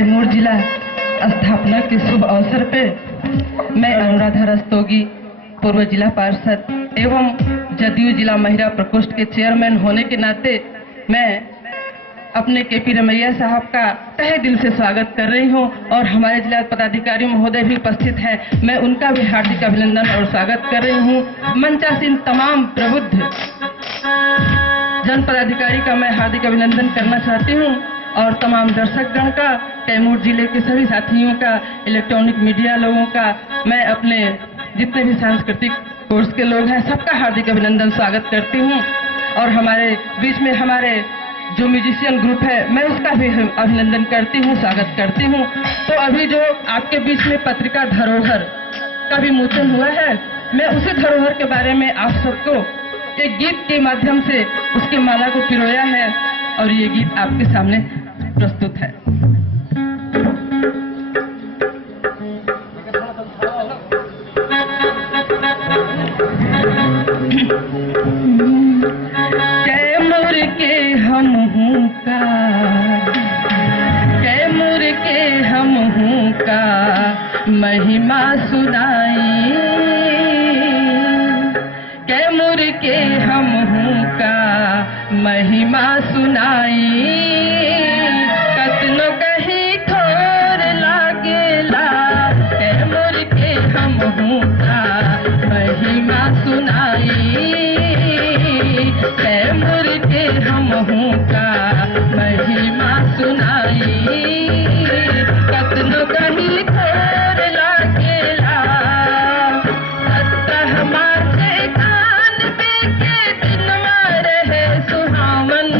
कैमूर जिला स्थापना के शुभ अवसर पे मैं अनुराधा रस्तोगी, पूर्व जिला पार्षद एवं जदयू जिला महिला प्रकोष्ठ के चेयरमैन होने के नाते मैं अपने केपी रमैया साहब का तहे दिल से स्वागत कर रही हूं और हमारे जिला पदाधिकारी महोदय भी उपस्थित हैं। मैं उनका भी हार्दिक अभिनंदन और स्वागत कर रही हूं। मंचासीन तमाम प्रबुद्ध जन पदाधिकारी का मैं हार्दिक अभिनंदन करना चाहती हूं और तमाम दर्शकगण का, कैमूर जिले के सभी साथियों का, इलेक्ट्रॉनिक मीडिया लोगों का, मैं अपने जितने भी सांस्कृतिक कोर्स के लोग हैं सबका हार्दिक अभिनंदन स्वागत करती हूं। और हमारे बीच में हमारे जो म्यूजिशियन ग्रुप है मैं उसका भी अभिनंदन करती हूं, स्वागत करती हूं। तो अभी जो आपके बीच में पत्रिका धरोहर का विमोचन हुआ है, मैं उसी धरोहर के बारे में आप सबको एक गीत के माध्यम से उसकी माला को पिरोया है और ये गीत आपके सामने प्रस्तुत है। कैमूर के हम हूँ का, कैमूर के हम हूँ का महिमा सुनाई, कैमूर के हम हूँ का महिमा सुनाई, कतनो कहीं ठोर लागेला, कैमूर के हम हूँ का महिमा सुनाई, कैमूर के हम हूँ का महिमा सुनाई, कतनो कहीं ठोर लागेला, सत्ता माथे कान देके दिन रहे सुहावन,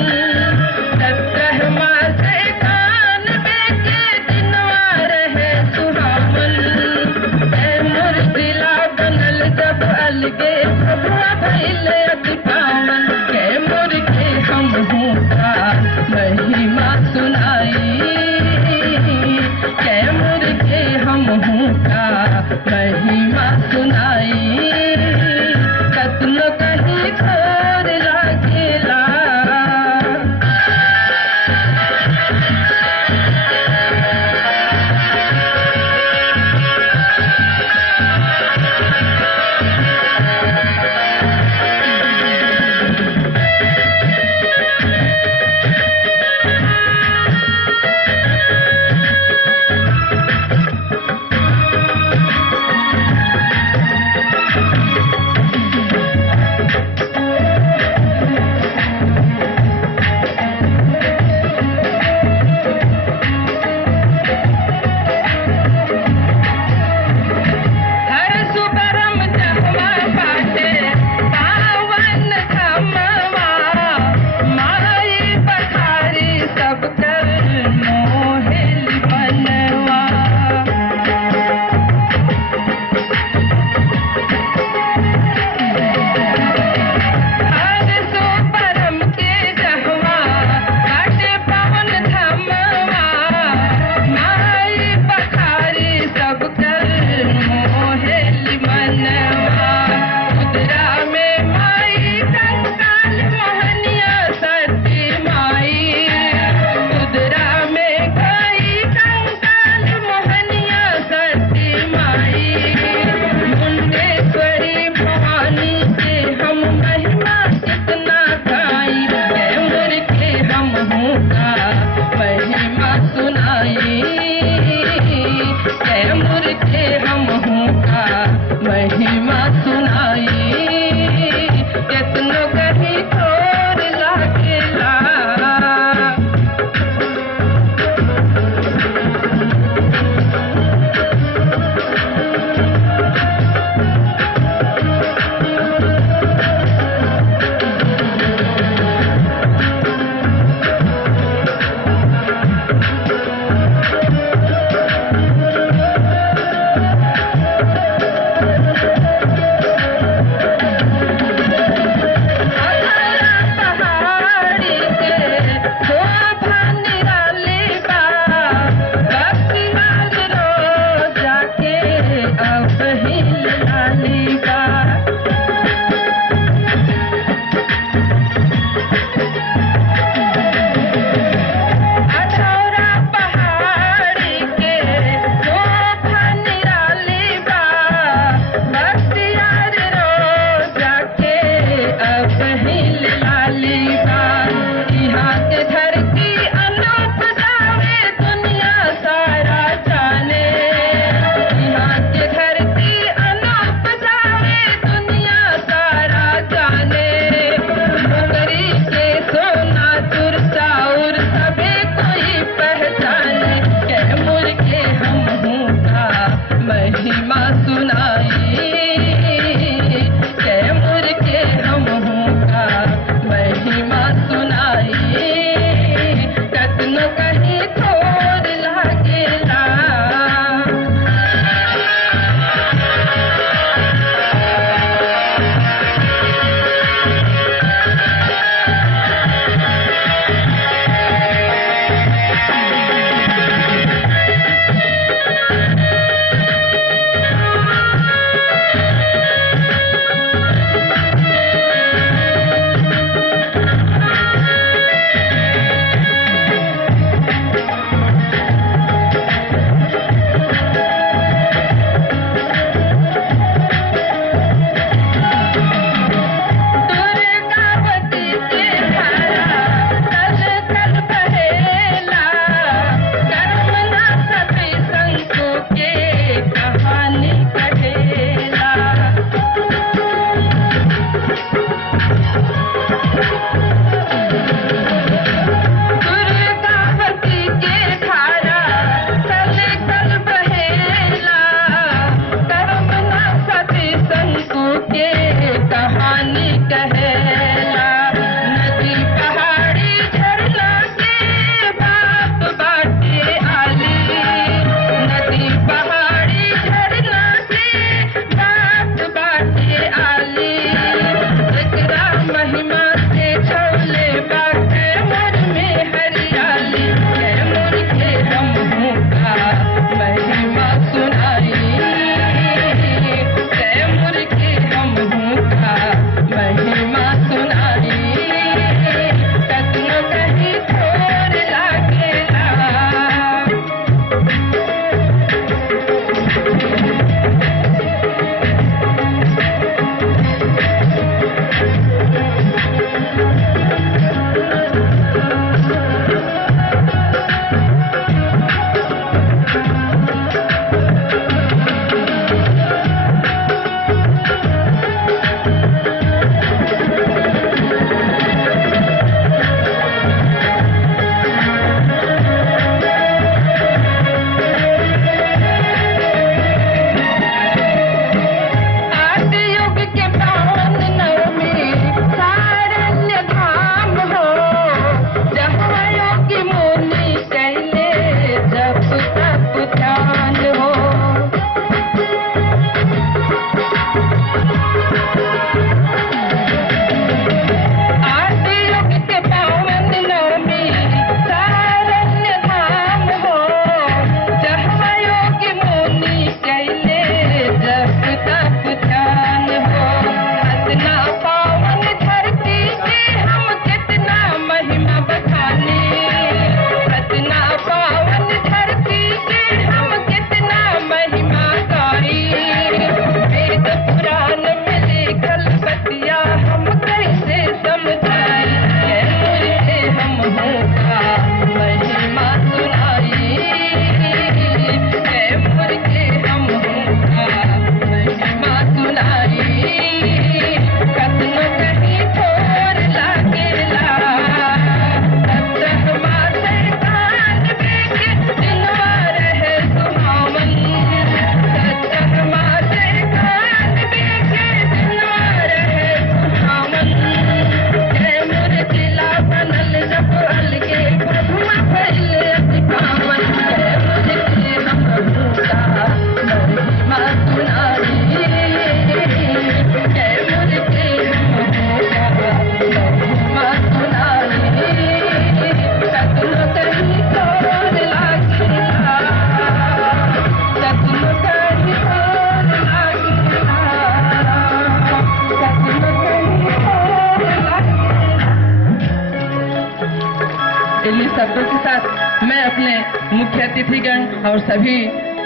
साथ साथ मैं अपने मुख्य अतिथिगण और सभी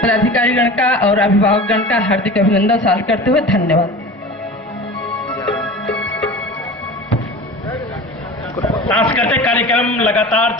पदाधिकारीगण का और अभिभावकगण का हार्दिक अभिनंदन साझा करते हुए धन्यवाद। सांस्कृतिक कार्यक्रम लगातार